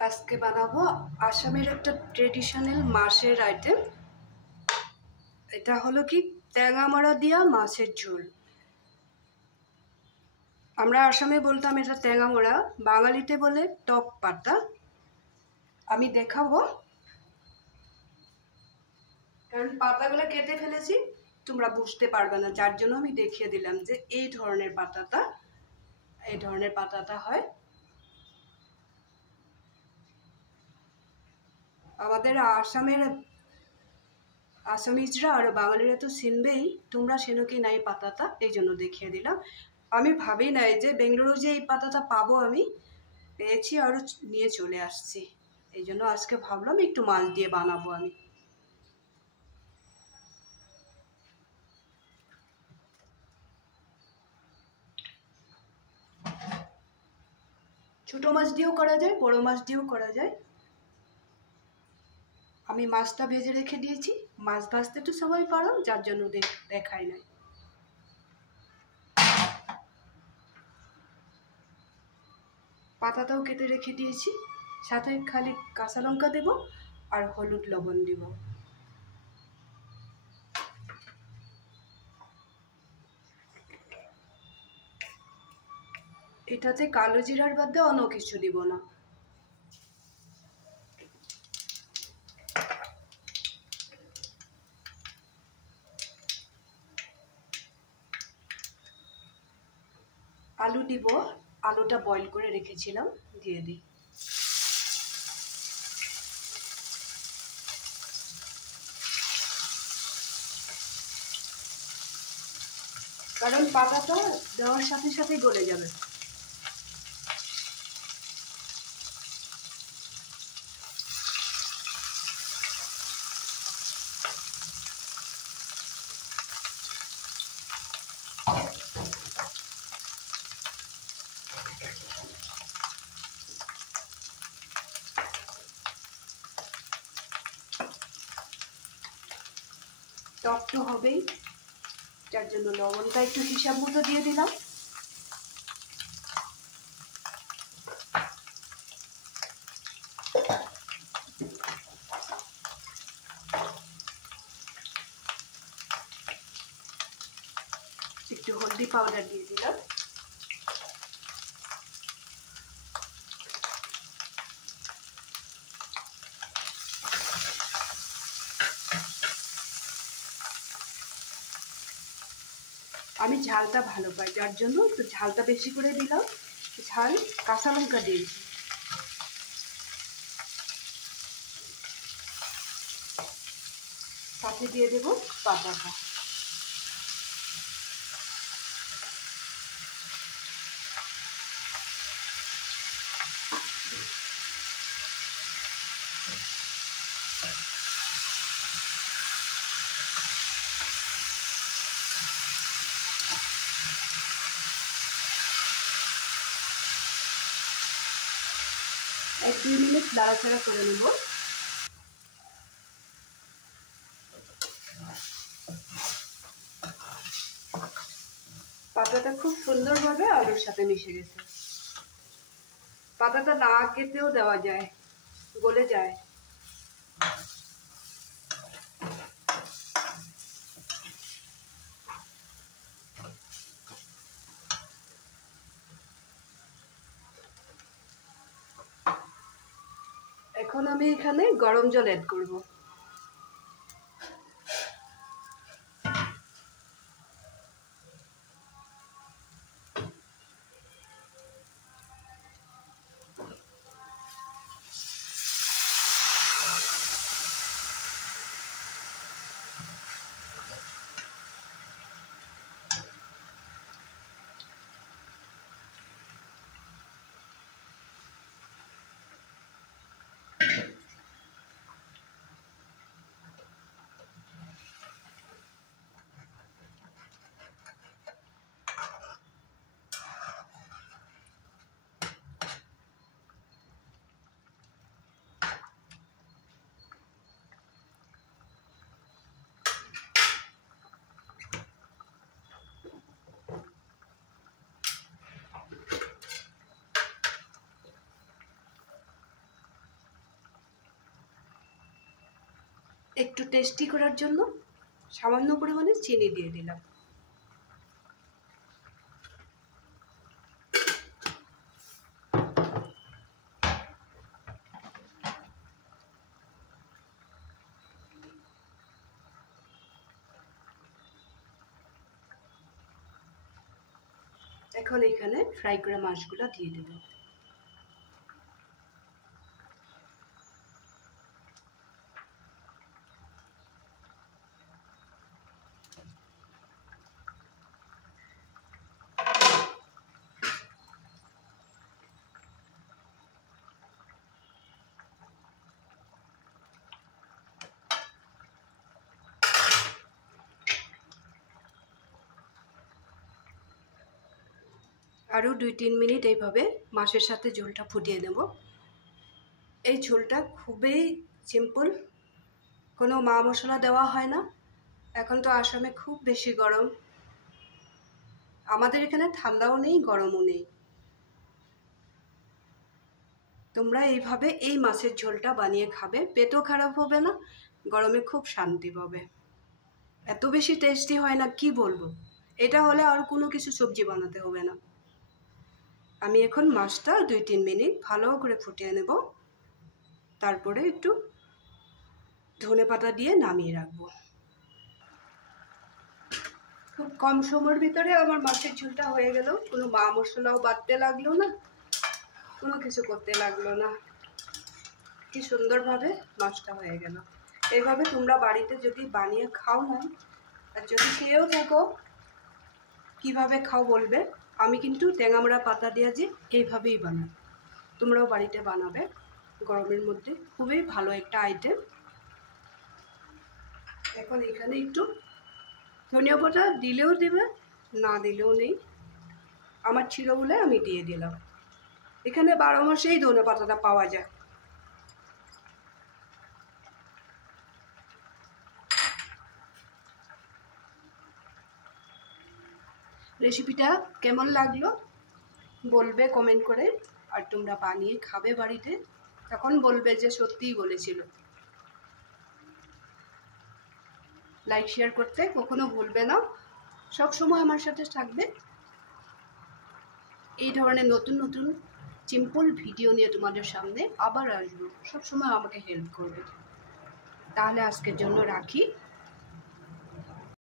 আজকে বানাবো আসামের একটা ট্রেডিশনাল মাছের আইটেম। এটা হলো কি ট্যাঙামরা দিয়া মাছের ঝোল। আমরা আসামে বলতাম এটা ট্যাঙামরা, বাঙালিতে বলে টক পাতা। আমি দেখাবো, কারণ পাতাগুলো কেটে ফেলেছি, তোমরা বুঝতে পারবে না, যার জন্য আমি দেখিয়ে দিলাম যে এই ধরনের পাতাটা হয়। আমাদের আসামিজরা আর বাঙালিরা তো চিনবেই, তোমরা চেনো কি না এই পাতাটা, এই জন্য দেখিয়ে দিলাম। আমি ভাবি নাই যে বেঙ্গালুরু যে এই পাতাটা পাবো, আমি পেয়েছি আর নিয়ে চলে আসছি। এই জন্য আজকে ভাবলাম একটু মাছ দিয়ে বানাবো আমি। ছোট মাছ দিয়েও করা যায়, বড় মাছ দিয়েও করা যায়। আমি মাছটা ভেজে রেখে দিয়েছি। মাছ ভাজতে তো সবাই পারো, যার জন্য দেখাই নাই। পাতাটাও কেটে রেখে দিয়েছি, সাথে খালি কাঁচা লঙ্কা দেব আর হলুদ লবণ দিব। এটাতে কালো জিরার বাদে অন্য কিছু দিব না। আলু দিব, আলুটা বয়েল করে রেখেছিলাম, দিয়ে দিই। কারণ পাতাটা দেওয়ার সাথে সাথে গলে যাবে। টক তো হবেই, যার জন্য লবণটা একটু হিসাব মতো দিয়ে দিলাম। একটু হলদি পাউডার দিয়ে দিলাম। আমি ঝালটা ভালো পাই, যার জন্য একটু ঝালটা বেশি করে দিলাম। ঝাল কাঁচা লঙ্কা দিয়েছি। সাথে দিয়ে দেবো পাতাটা। এক 2 মিনিট নাড়াচাড়া করে নেব। পাতাটা খুব সুন্দরভাবে আলুর সাথে মিশে গেছে। পাতাটা না কেটেও দেওয়া যায়, গলে যায়। এখন আমি এখানে গরম জল অ্যাড করব। একটু টেস্টি করার জন্য সামান্য পরিমাণে চিনি দিয়ে দিলাম। এখন এখানে ফ্রাই করা মাছগুলো দিয়ে দেব। আরও 2-3 মিনিট এইভাবে মাছের সাথে ঝোলটা ফুটিয়ে নেব। এই ঝোলটা খুবই সিম্পল, কোনো মা মশলা দেওয়া হয় না। এখন তো আসামে খুব বেশি গরম, আমাদের এখানে ঠান্ডাও নেই গরমও নেই। তোমরা এইভাবে এই মাছের ঝোলটা বানিয়ে খাবে, পেটও খারাপ হবে না, গরমে খুব শান্তি পাবে। এত বেশি টেস্টি হয় না কি বলবো। এটা হলে আর কোনো কিছু সবজি বানাতে হবে না। আমি এখন মাছটা 2-3 মিনিট ভালো করে ফুটিয়ে নেব, তারপরে একটু ধনেপাতা দিয়ে নামিয়ে রাখবো। খুব কম সময়ের ভিতরে আমার মাছের ঝোলটা হয়ে গেল, কোনো মা মশলাও বাটতে লাগলো না, কোনো কিছু করতে লাগলো না। কি সুন্দরভাবে মাছটা হয়ে গেল। এইভাবে তোমরা বাড়িতে যদি বানিয়ে খাও না, আর যদি খেয়েও থাকো কিভাবে খাও বলবে। আমি কিন্তু ট্যাঙামরা পাতা দিয়ে যে এইভাবেই বানাই, তোমরাও বাড়িতে বানাবে। গরমের মধ্যে খুবই ভালো একটা আইটেম। এখন এখানে একটু ধনিয়া পাতা দিলেও দেবে, না দিলেও নেই, আমার ছিল বলে আমি দিয়ে দিলাম। এখানে 12 মাসেই ধনে পাতাটা পাওয়া যায়। রেসিপিটা কেমন লাগলো বলবে কমেন্ট করে। আর তোমরা বানিয়ে খাবে বাড়িতে, তখন বলবে যে সত্যিই বলেছিল। লাইক শেয়ার করতে কখনো ভুলবে না, সব সময় আমার সাথে থাকবে। এই ধরনের নতুন নতুন সিম্পল ভিডিও নিয়ে তোমাদের সামনে আবার আসবো, সব সময় আমাকে হেল্প করবে। তাহলে আজকের জন্য রাখি।